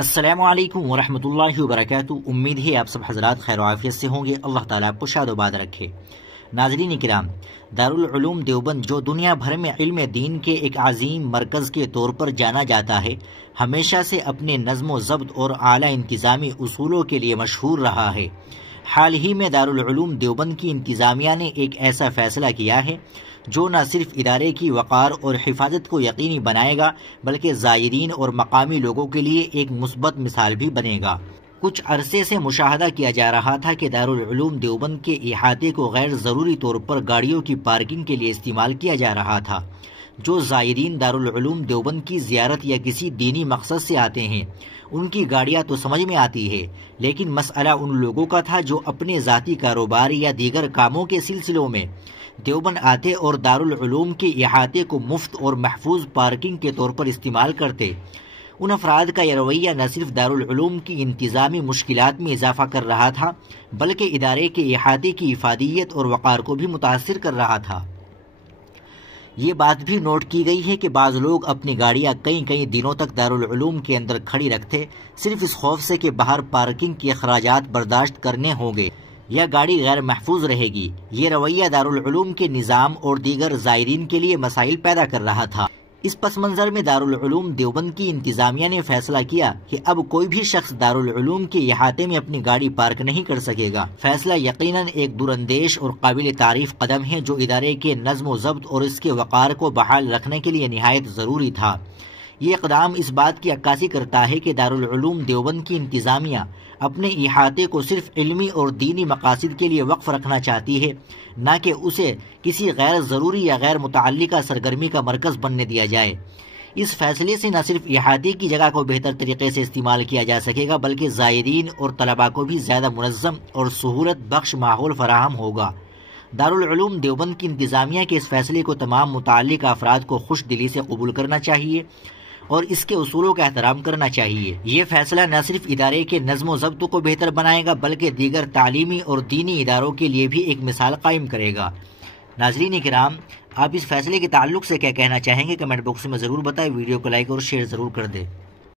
السلام علیکم ورحمۃ اللہ وبرکاتہ۔ امید ہے آپ سب حضرات خیر و عافیت سے ہوں گے۔ اللہ تعالیٰ آپ کو شاد و باد رکھے۔ ناظرین کرام، دارالعلوم دیوبند جو دنیا بھر میں علم دین کے ایک عظیم مرکز کے طور پر جانا جاتا ہے، ہمیشہ سے اپنے نظم و ضبط اور اعلیٰ انتظامی اصولوں کے لیے مشہور رہا ہے۔ حال ہی میں دارالعلوم دیوبند کی انتظامیہ نے ایک ایسا فیصلہ کیا ہے جو نہ صرف ادارے کی وقار اور حفاظت کو یقینی بنائے گا بلکہ زائرین اور مقامی لوگوں کے لیے ایک مثبت مثال بھی بنے گا۔ کچھ عرصے سے مشاہدہ کیا جا رہا تھا کہ دارالعلوم دیوبند کے احاطے کو غیر ضروری طور پر گاڑیوں کی پارکنگ کے لیے استعمال کیا جا رہا تھا۔ جو زائرین دارالعلوم دیوبند کی زیارت یا کسی دینی مقصد سے آتے ہیں، ان کی گاڑیاں تو سمجھ میں آتی ہے، لیکن مسئلہ ان لوگوں کا تھا جو اپنے ذاتی کاروبار یا دیگر کاموں کے سلسلوں میں دیوبند آتے اور دارالعلوم کے احاطے کو مفت اور محفوظ پارکنگ کے طور پر استعمال کرتے۔ ان افراد کا یہ رویہ نہ صرف دارالعلوم کی انتظامی مشکلات میں اضافہ کر رہا تھا بلکہ ادارے کے احاطے کی افادیت اور وقار کو بھی متاثر کر رہا تھا۔ یہ بات بھی نوٹ کی گئی ہے کہ بعض لوگ اپنی گاڑیاں کئی دنوں تک دارالعلوم کے اندر کھڑی رکھتے، صرف اس خوف سے کہ باہر پارکنگ کے اخراجات برداشت کرنے ہوں گے یا گاڑی غیر محفوظ رہے گی۔ یہ رویہ دارالعلوم کے نظام اور دیگر زائرین کے لیے مسائل پیدا کر رہا تھا۔ اس پس منظر میں دارالعلوم دیوبند کی انتظامیہ نے فیصلہ کیا کہ اب کوئی بھی شخص دارالعلوم کے احاطے میں اپنی گاڑی پارک نہیں کر سکے گا۔ فیصلہ یقیناً ایک دوراندیش اور قابل تعریف قدم ہے جو ادارے کے نظم و ضبط اور اس کے وقار کو بحال رکھنے کے لیے نہایت ضروری تھا۔ یہ اقدام اس بات کی عکاسی کرتا ہے کہ دارالعلوم دیوبند کی انتظامیہ اپنے احاطے کو صرف علمی اور دینی مقاصد کے لیے وقف رکھنا چاہتی ہے، نہ کہ اسے کسی غیر ضروری یا غیر متعلقہ سرگرمی کا مرکز بننے دیا جائے۔ اس فیصلے سے نہ صرف احاطے کی جگہ کو بہتر طریقے سے استعمال کیا جا سکے گا بلکہ زائرین اور طلباء کو بھی زیادہ منظم اور سہولت بخش ماحول فراہم ہوگا۔ دارالعلوم دیوبند کی انتظامیہ کے اس فیصلے کو تمام متعلقہ افراد کو خوش دلی سے قبول کرنا چاہیے اور اس کے اصولوں کا احترام کرنا چاہیے۔ یہ فیصلہ نہ صرف ادارے کے نظم و ضبط کو بہتر بنائے گا بلکہ دیگر تعلیمی اور دینی اداروں کے لیے بھی ایک مثال قائم کرے گا۔ ناظرین کرام، آپ اس فیصلے کے تعلق سے کیا کہنا چاہیں گے؟ کمنٹ باکس میں ضرور بتائیں۔ ویڈیو کو لائک اور شیئر ضرور کر دیں۔